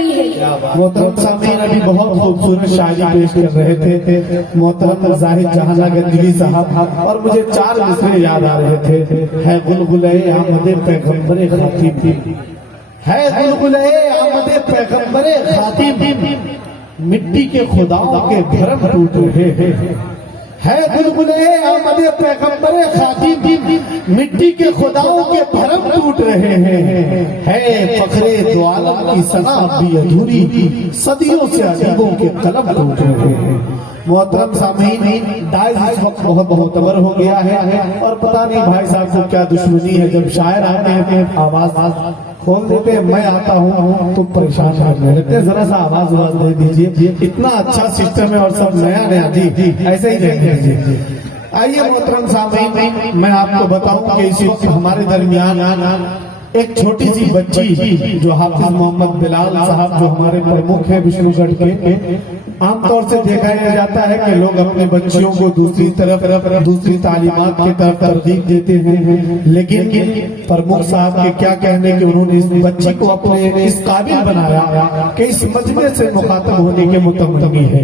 کی ہے۔ محترم سامعین ابھی بہت خوبصورت شاعری پیش کر رہے تھے محترم زاہد جہاں گنجوی صاحب، اور مجھے 4 مصرے یاد آ رہے تھے۔ ہے گلگلے آمد پیغمبر خاتم، ہے گلگلے آمد پیغمبر خاتم، مٹی کے خداؤں کے بھرم ٹوٹ رہے ہیں۔ ہے گلگلے آمد پیغمبر خاتم، مٹی کے خداؤں کے بھرم ٹوٹ رہے ہیں۔ ہے فخر دو عالم کی ثنا بھی ادھوری، صدیوں سے ادیبوں کے قلم ٹوٹ رہے ہیں۔ محترم سامعین، ڈائز اس وقت بہت معتبر ہو گیا ہے، اور پتہ نہیں بھائی صاحب کو کیا دشمنی ہے، جب شاعر آتے ہیں آواز کھول دیتے ہیں، میں آتا ہوں تو پریشان کرنے لگتے ہیں، ذرا سا آواز دے دیجئے، اتنا اچھا سسٹم ہے اور سب نیا جی ایسے ہی دے دیجئے۔ آئیے محترم سامعین، میں آپ کو بتاؤں کہ اس وقت ہمارے درمیان ایک چھوٹی سی بچی جو حافظ محمد بلال صاحب جو ہمارے پرمکھ ہیں وشنو گڑھ کے، عام طور سے دیکھا جاتا ہے کہ لوگ اپنے بچیوں کو دوسری تعلیمات کی طرف ترغیب دیتے ہیں، لیکن پرمکھ صاحب کے کیا کہنے کہ انہوں نے اس بچی کو اپنے اس قابل بنایا کہ اس مجمع سے مخاطب ہونے کے متمنی ہے۔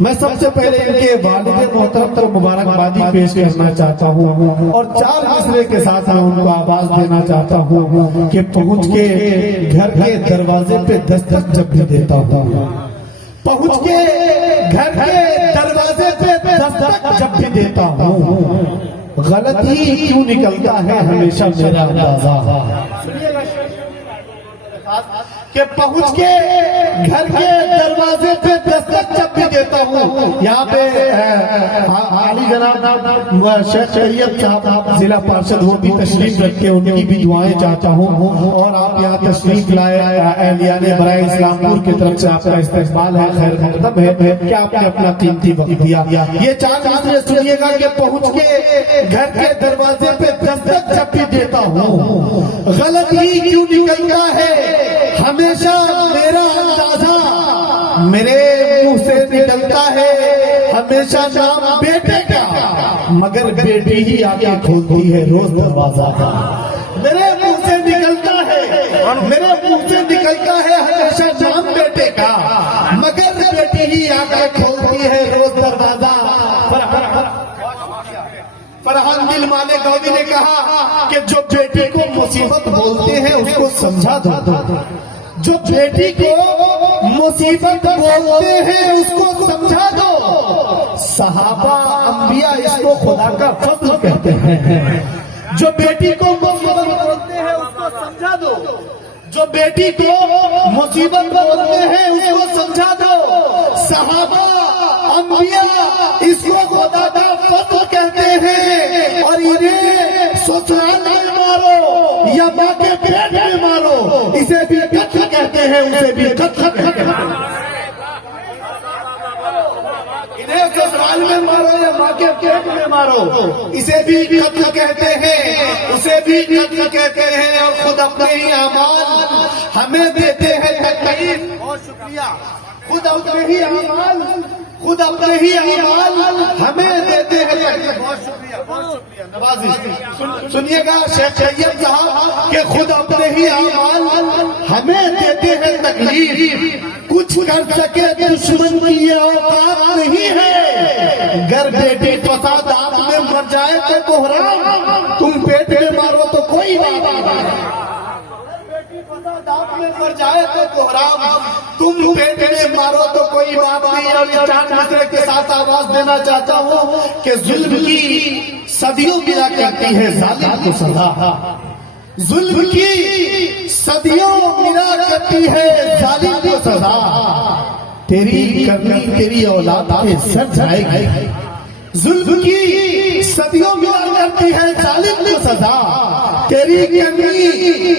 میں سب سے پہلے ان کے والد محترم کو مبارکبادی پیش کرنا چاہتا ہوں، اور 4 مصرے کے ساتھ میں ان کو آواز دینا چاہتا ہوں کہ پہنچ کے گھر کے دروازے پہ دستک جب بھی دیتا ہوں، پہنچ کے گھر کے دروازے پہ دستک جب بھی دیتا ہوں، غلطی کیوں نکلتا ہے ہمیشہ میرا اندازہ، کہ پہنچ کے گھر کے دروازے پہ دستک جب بھی دیتا ہوں۔ یہاں پہ عالی جناب شیخ شریعت صاحب ضلع پارشد وہ بھی تشریف رکھتے، ان کی بھی دعائیں چاہتا ہوں، اور آپ یہاں تشریف لائے اہلیان برائے اسلام پور کی طرف سے آپ کا استقبال ہے، خیر مقدم ہے کہ آپ نے اپنا قیمتی وقت دیا۔ یہ 4 مصرے سنیے گا کہ پہنچ کے گھر کے دروازے پہ دستک جب بھی دیتا ہوں، غلطی کیوں نکلتا ہے ہمیشہ میرا اندازہ، میرے منہ سے نکلتا ہے ہمیشہ نام بیٹے کا، مگر بیٹی ہی آگے کھولتی ہے روز دروازہ کا۔ میرے منہ سے نکلتا ہے ہمیشہ نام بیٹے کا، مگر بیٹی ہی آگے کھولتی ہے روز دروازہ۔ فرحان دل مانے گوی نے کہا کہ جو بیٹی کو مصیبت بولتے ہیں اس کو سمجھا دو، جو بیٹی کو مصیبت بولتے ہیں اس کو سمجھا دو، صحابہ انبیاء اس کو خدا کا فضل کہتے ہیں۔ جو بیٹی کو مصیبت بولتے ہیں اس کو سمجھا دو، جو بیٹی کو مصیبت بولتے ہیں اس کو سمجھا دو، صحابہ انبیاء اس کو خدا کا فضل کہتے ہیں، اور انہیں سسرال میں مارو یا ماں کے پیٹ میں مارو، اسے بھی قتل کہتے ہیں، اسے بھی قتل کہتے ہیں۔ انہیں سسرال میں مارو یا ماں کے پیٹ میں مارو، اسے بھی قتل کہتے ہیں، اسے بھی قتل کہتے ہیں، اور خود اپنے ہی اعمال ہمیں دیتے ہیں تکلیف۔ بہت شکریہ۔ خود اپنے ہی اعمال ہمیں دیتے ہیں تکلیف۔ بہت شکریہ، بہت شکریہ، نوازش۔ سنیے گا شیخ شریعت صاحب کہ خود اپنے ہی اعمال ہمیں دیتے ہیں تکلیف، کچھ کر سکے دشمن کی یہ اوقات نہیں ہے، گر بیٹی فسادات میں مر جائے تو کوہرام، تم پیٹ میں مارو تو کوئی بات نہیں، فسادات میں مر جائے تو کوہرام، تم پیٹ میں مارو تو کوئی بات نہیں۔ اور 4 مصرے کے ساتھ آواز دینا چاہتا ہوں کہ ظلم کی صدیوں ملا کرتی ہے ظالم کو سزا، ظلم کی صدیوں ملا کرتی ہے ظالم کو سزا، تیری کرنی تیری اولاد کے سر جائے گی، ظلم کی صدیوں ملا کرتی ہے ظالم کو سزا، تیری کرنی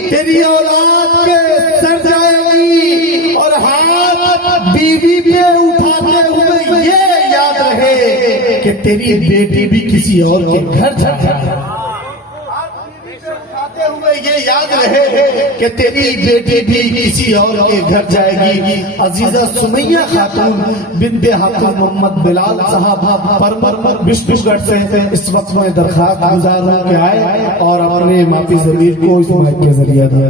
تیری اولاد کے سر جائے گی، اور ہاتھ بیوی پہ اٹھاتے ہوئے یہ یاد رہے کہ تیری بیٹی بھی کسی اور کے گھر جائے گی، یہ یاد رہے کہ تیری بیٹی بھی کسی اور کے گھر جائے گی۔ عزیزہ سمیہ خاتون بنت حافظ محمد بلال صاحب وشنو گڑھ سے اس وقت میں درخواست گزار ہوں کہ آئے اور اپنے معافی ضمیر کو اس مائک کے ذریعے دیا۔